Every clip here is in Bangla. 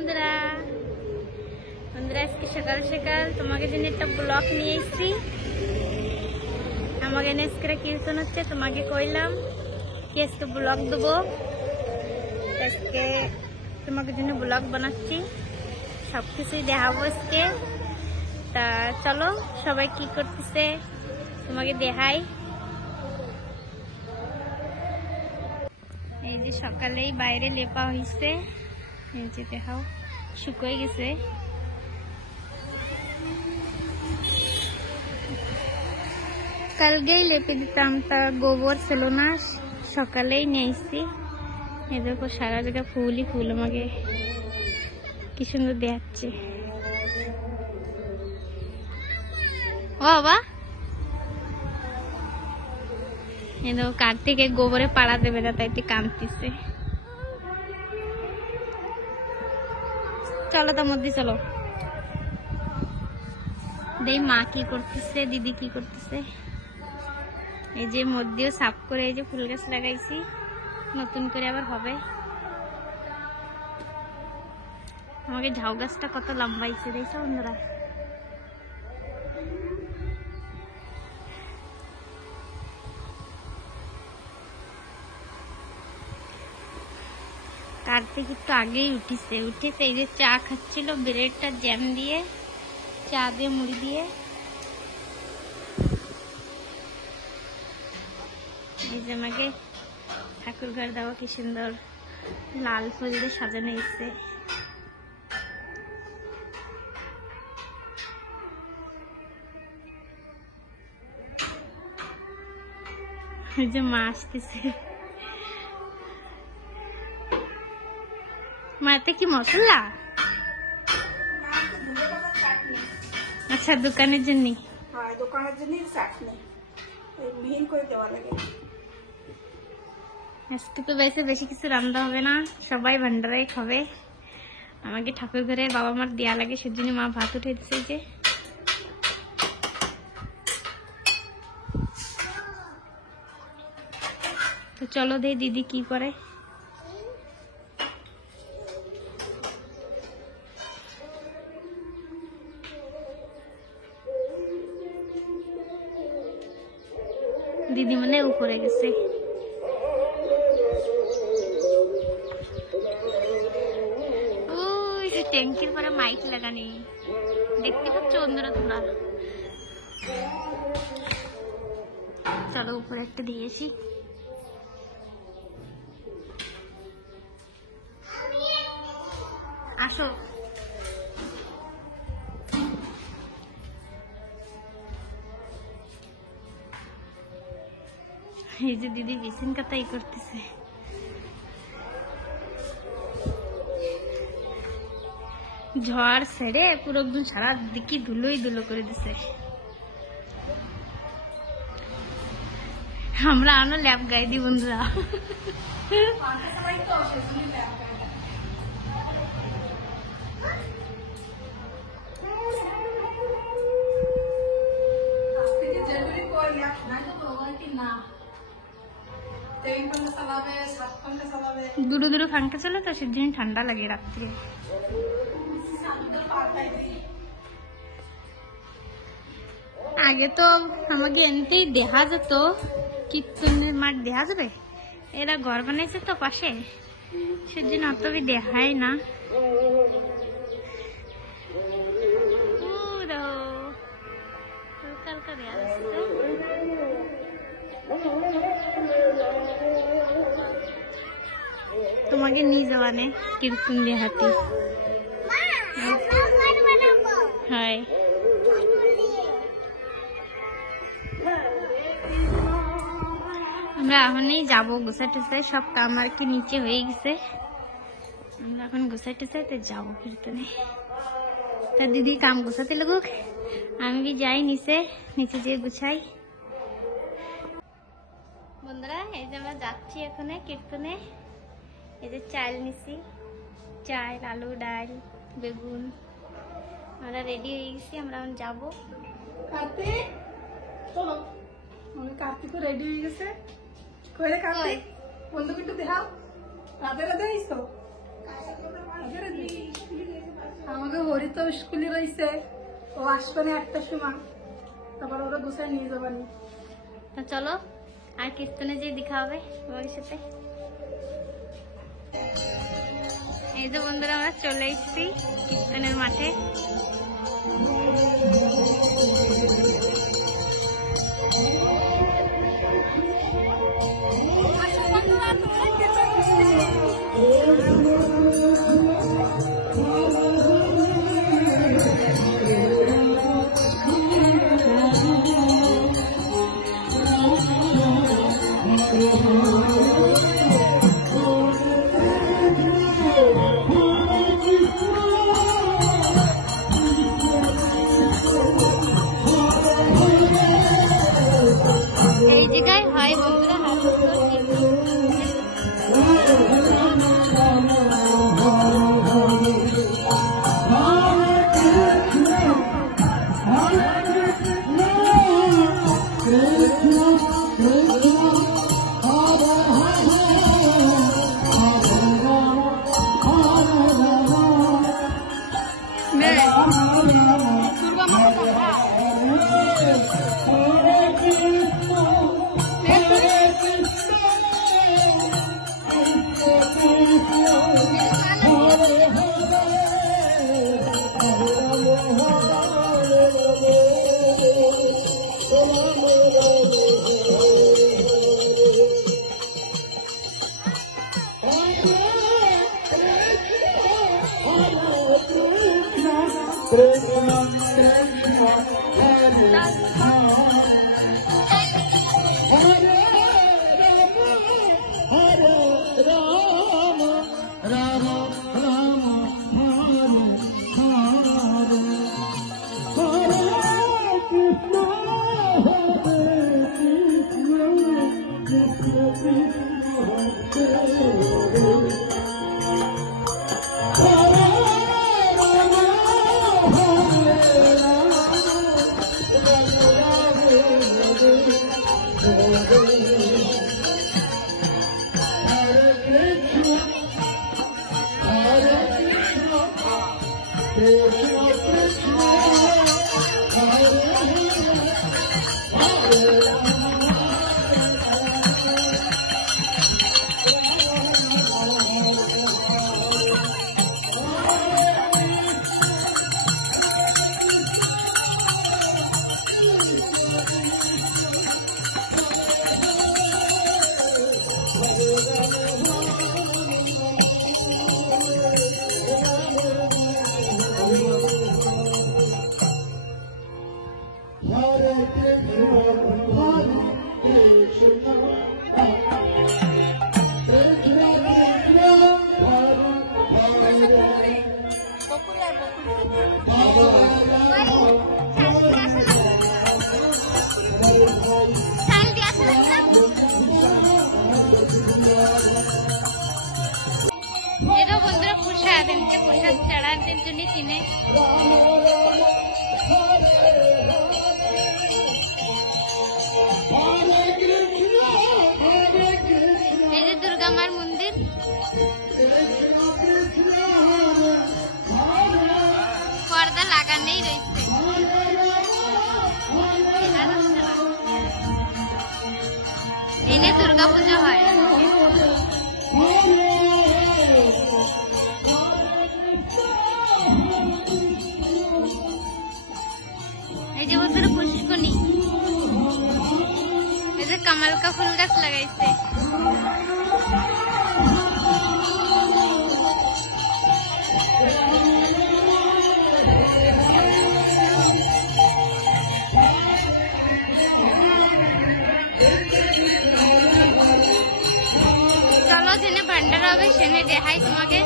বন্ধুরা বন্ধুরা আজকে সকাল সকাল তোমাকে জন্য একটা ব্লগ নিয়ে এসেছি। আমাকে আজকে কীর্তন হচ্ছে, তোমাকে কইলাম কি আজকে ব্লগ দেবো। আজকে তোমাকে জন্য ব্লগ বানাচ্ছি, সব কিছুই দেখাবো আজকে। তা চলো সবাই কি করতেছে তোমাকে দেখাই। এই যে সকালেই বাইরে লেপা হয়েছে, এই যে দেখাও শুকিয়ে গেছে। কালকেই লেপে দিতাম, তা গোবর ছিল না, সকালেই নিয়ে এসছি। এই দেখো সারা জায়গা ফুলই ফুল, আমাকে কি সুন্দর দেখাচ্ছে। ও বাবা, এই দেখো কার্তিকে গোবরে পাড়া দেবে না, তাই কাঁদতেছে। চলো তার মধ্যে চলো দেই মা কি করতেছে, দিদি কি করতেছে। এই যে মধ্যেও সাফ করে এই যে ফুল গাছ লাগাইছি, নতুন করে আবার হবে। আমাকে ঝাউ গাছটা কত লম্বাইছে দেখছো বন্ধুরা। কার্তিক একটু আগেই উঠেছে, এই যে চা খাচ্ছিল ব্রেডটা জ্যাম দিয়ে, চা দিয়ে মুড়ি দিয়ে। এই যে আমাকে ঠাকুর ঘর দেওয়া কি সুন্দর লাল ফুল দিয়ে সাজানো হয়েছে। এই যে মা আসতেছে, মাতে কি মশলা? আচ্ছা দোকানের জন্য, দোকানের জন্য চাটনি মিহিন করে দেওয়া লাগে। আজকে তো বেশি কিছু রান্না হবে না, সবাই ভান্ডারাই খাবে। আমাকে ঠাকুর ঘরে বাবা মার দেয়া লাগে, সেজন্য মা ভাত উঠে দিচ্ছে। যে তো চলো দে দিদি কি করে। দিদি মানে উপরে গেছে। ওই যে ট্যাঙ্কির পরে মাইক লাগানি দেখতে পাচ্ছ বন্ধুরা তোমরা। চলো উপরে একটা দিয়েছি। আসো এই যে দিদি বিছিন কাতাই করতেছে। ঝড় ছেড়ে পুরো একদম সারা দিকে ধুলোই ধুলো করে দিছে। আমরা আনো ল্যাপ গাই দি বন্ধুরা। দূরে দূরে ফাঙ্কা চলে তো সেদিন ঠান্ডা লাগে রাত্রে। আগে তো আমাকে এমনিতেই দেখা যেত, কীর্তনের মাঠ দেখা যাবে। এরা ঘর বানাইছে তো পাশে, সেদিন অত দেখায় না। হালকা দেখা যাচ্ছে। তোমাকে নিয়ে যাওয়া নে কীর্তন দেখাতে। হয় আমরা এখনই যাবো, গোছাই টোছাই সব কাম আর কি নিচে হয়ে গেছে। আমরা এখন গোছাই টোছাই তো যাবো কীর্তনে। তার দিদি কাম গোছাতে লাগুক, আমি भी যাই নিচে যেয়ে গুছাই। বন্ধুরা এই যে আমরা যাচ্ছি এখানে কীর্তনে। এই যে চাল নিছি, চাল আলু ডাল বেগুন, আমরা রেডি হয়ে গেছি, আমরা এখন যাবো। কার্তিক চলো, কার্তিক রেডি হয়ে গেছে। কইরে কার্তিক বন্ধুকে একটু দেখাও। রাধে রাধে আইছো। রাধে রাধে। ওরই তো স্কুলে রয়েছে, ও আসবে না একটা সময়, তারপর ওরা দুসরা নিয়ে যাবানি। তো চলো আর কীর্তনে যে দেখা হবে তোমাদের সাথে। এই যে বন্ধুরা আমরা চলে এসেছি কীর্তনের মাঠে। এই জায়গায় হয় বন্ধুরা প্রসাদ চড়ানোর জন্য কিনে এই যে দুর্গা মার মন্দির, পর্দা লাগানোই রয়েছে। এনে দুর্গা পূজা হয়। এই যে বছর পুষ্কনি, এই যে কামালকা ফুল গাছ লাগাইছে। চলো যেনে ভান্ডার হবে সেনে দেখাই তোমাকে।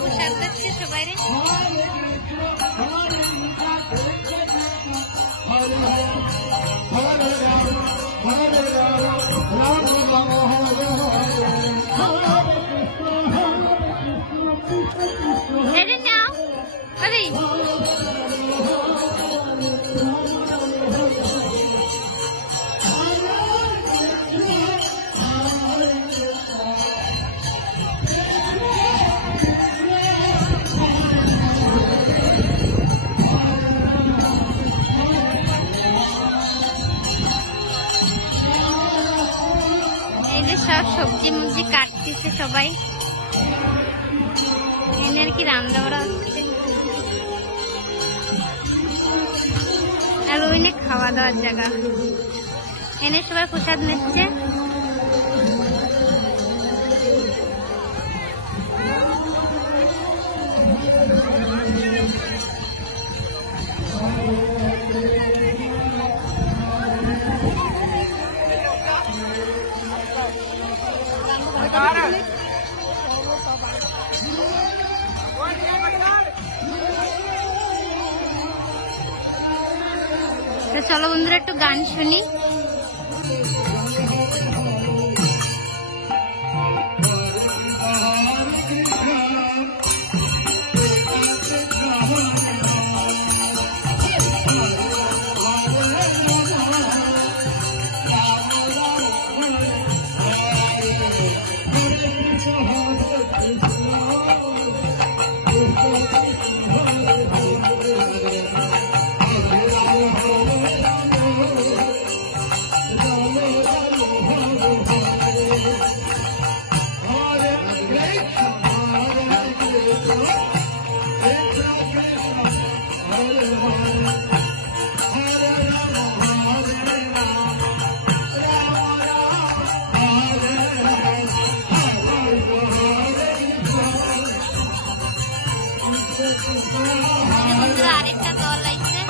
প্রসাদ দিচ্ছে সবাই রে। সবজি মবজি কাটতেছে সবাই, এনে আর কি রান্না করা হচ্ছে। আর ওইনে খাওয়া দাওয়ার জায়গা, এনে সবাই প্রসাদ নিচ্ছে। তো চলো বন্ধুরা একটু গান শুনি। আরেকটা দল আইছে।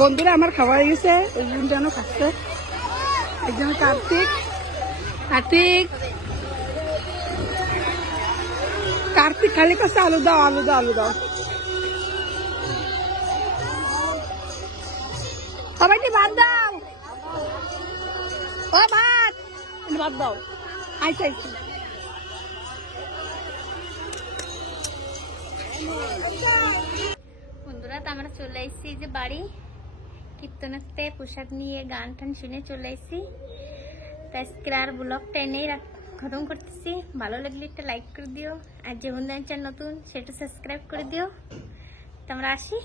বন্ধুরা আমার খাওয়া হয়ে গেছে, ওই জন্য খাচ্ছে। একজন কার্তিক, কার্তিক কার্তিক খালি কাছে আলু দাও, আলু দাও, আলু দাও। সবাইকে ভাত দাও, ও ভাত ভাত দাও। আইসা আইসা বন্ধুরা, তো আমরা চলে এসেছি যে বাড়ি, কীর্তনাতে প্রসাদ নিয়ে গান টান শুনে চলে এসেছি। তো আজকে আর ব্লগটা এনেই খতম করতেছি। ভালো লাগলে একটা লাইক করে দিও, আর যে বন্ধু চ্যানেল নতুন সেটা সাবস্ক্রাইব করে দিও। তো আমরা আসি।